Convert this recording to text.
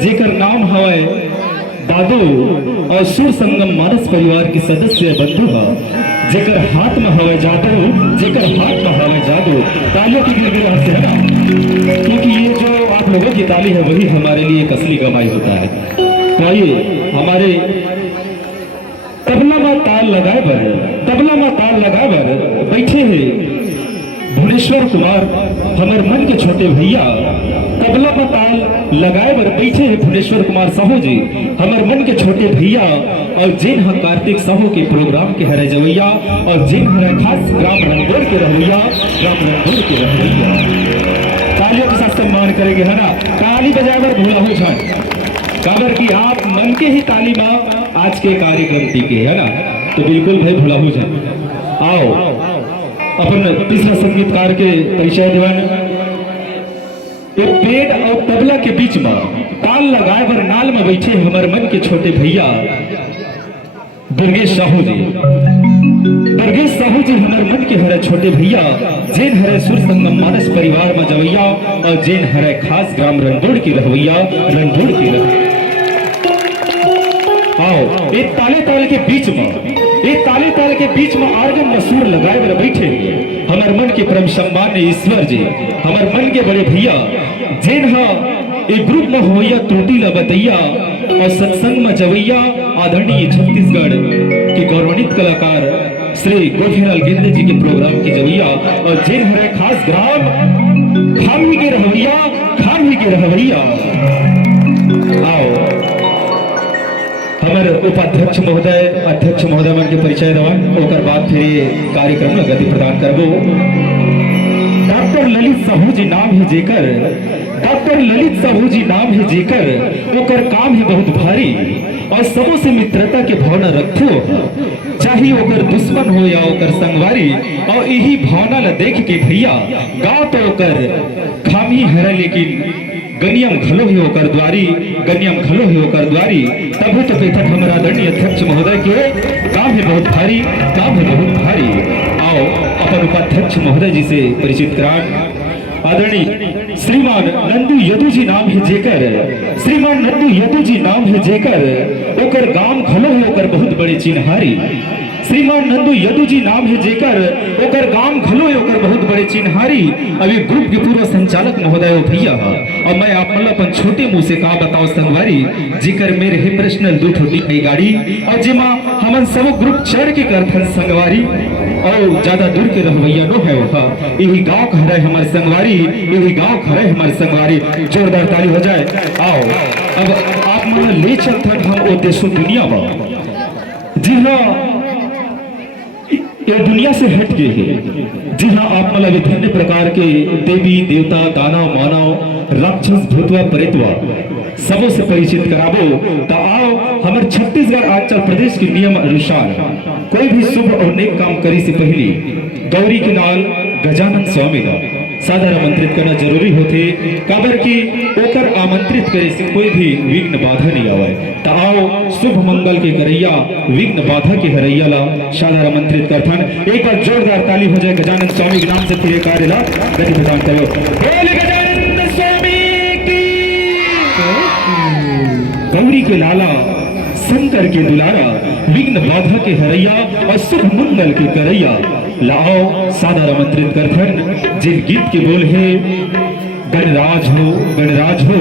जेकर नाम हवे दादू और सुर संगम मानस परिवार के सदस्य बंधु है, जेकर हाथ में हवे जादू, जेकर हाथ में हवे जादू। तालियों की गिनती से है ना, क्योंकि ये जो आप लोगों की ताली है वही हमारे लिए एक असली कमाई होता है। तो आइए हमारे तबला में ताल लगाए बर, तबला में ताल लगाए बर बैठे हैं भुवनेश्वर कुमार, हमारे मन के छोटे भैया। तबला में ताल लगाए बर बैठे हैं भुवनेश्वर कुमार साहू जी, हमारे मन के छोटे भैया। और जिन हम कार्तिक साहू के प्रोग्राम के हरे जवैया, और जिन हरे खास ग्राम रंगोर के रहैया, ग्राम रंगोर के रहैया। तालियों के साथ सम्मान करेंगे है ना, ताली बजाए बर भूला हो जाए काबर की आप मन के ही ताली में आज के कार्यक्रम टीके है ना, तो बिल्कुल भाई भूला हो जाए। आओ अपन तीसरा संगीतकार के परिचय दिवान। एक पेड़ और तबला के बीच में ताल लगाए बर नाल में बैठे हमारे मन के छोटे भैया दुर्गेश साहू जी। दुर्गेश साहू जी हमारे मन के हरे छोटे भैया, जिन हरे सुर संगम मानस परिवार में जवैया, और जिन हरे खास ग्राम रंधोड़ की रहवैया, रंधोड़ की रह। आओ एक ताले ताल के बीच में, एक ताले ताल के बीच में आर्गन में सुर लगाए बर बैठे हमारे मन के परम सम्मान्य ईश्वर जी, हमारे मन के बड़े भैया, जिन हा एक ग्रुप में होइया टूटी ला बतैया और सत्संग में जवैया आदरणीय छत्तीसगढ़ के गौरवान्वित कलाकार श्री गोठीलाल गेंदे जी के प्रोग्राम की जवैया, और जिन हरे खास ग्राम खामी के रहवैया, खामी के रहवैया। आओ हमारे उपाध्यक्ष महोदय, अध्यक्ष महोदय मन के परिचय दवान, ओकर बाद फिर ये कार्यक्रम में गति प्रदान करबो। डॉक्टर ललित साहू जी नाम है जेकर, डॉक्टर ललित साहू जी नाम है जेकर, ओकर काम है बहुत भारी, और सबों से मित्रता के भावना रखो, चाहे ओकर दुश्मन हो या ओकर संगवारी। और यही भावना ला देख के भैया गाँव तो ओकर खामी है, लेकिन गनियम घलो ही होकर द्वारी, गनियम घलो ही होकर द्वारी। तब तो कहता हमारा आदरणीय अध्यक्ष महोदय के काम है बहुत भारी, काम है बहुत भारी। आओ अपन उपाध्यक्ष महोदय जी से परिचित करान। आदरणीय श्रीमान नंदू यदू जी नाम है जेकर, श्रीमान नंदू यदू जी नाम है जेकर, ओकर गांव घलो है ओकर बहुत बड़े चिन्हारी। श्रीमान नंदू यदू जी नाम है जेकर, ओकर गांव घलो है ओकर बहुत बड़े चिन्हारी। अभी ग्रुप के पूर्व संचालक महोदय भैया, और मैं आप अपन छोटे मुंह से कहा बताओ संगवारी, जिकर मेरे है पर्सनल 2 ठोटी गाड़ी, और जिमा हमन सब ग्रुप चढ़ के करथन संगवारी, और ज्यादा दूर के रहवैया नो है वहा। यही गांव कह रहे हमारे संगवारी, यही गांव कह रहे हमारे संगवारी। जोरदार ताली हो जाए। आओ अब आप मन ले चलथन हम ओ देशों दुनिया में, जी हाँ ये दुनिया से हट के है। जी हाँ आप मतलब विभिन्न प्रकार के देवी देवता, दानव मानव, राक्षस, भूतवा, प्रेतवा सबों से परिचित कराबो। तो आओ हमारे छत्तीसगढ़ अंचल प्रदेश के नियम अनुसार कोई भी शुभ और नेक काम करी से पहले गौरी के नाल गजानन स्वामी का सादर आमंत्रित करना जरूरी होते, काबर की ओकर आमंत्रित करे से कोई भी विघ्न बाधा नहीं आवे। तो आओ शुभ मंगल के करैया, विघ्न बाधा के हरैया ला सादर आमंत्रित करथन। एक बार जोरदार ताली हो जाए गजानन स्वामी के नाम से फिर कार्य ला गति प्रदान करो। बोले गजानन स्वामी की, गौरी के लाला, शंकर के दुलारा, विघ्न बाधा के हरैया और शुभ मंगल के करैया लाओ सादर आमंत्रित करथन। जिन गीत के बोल है गणराज हो, गणराज हो,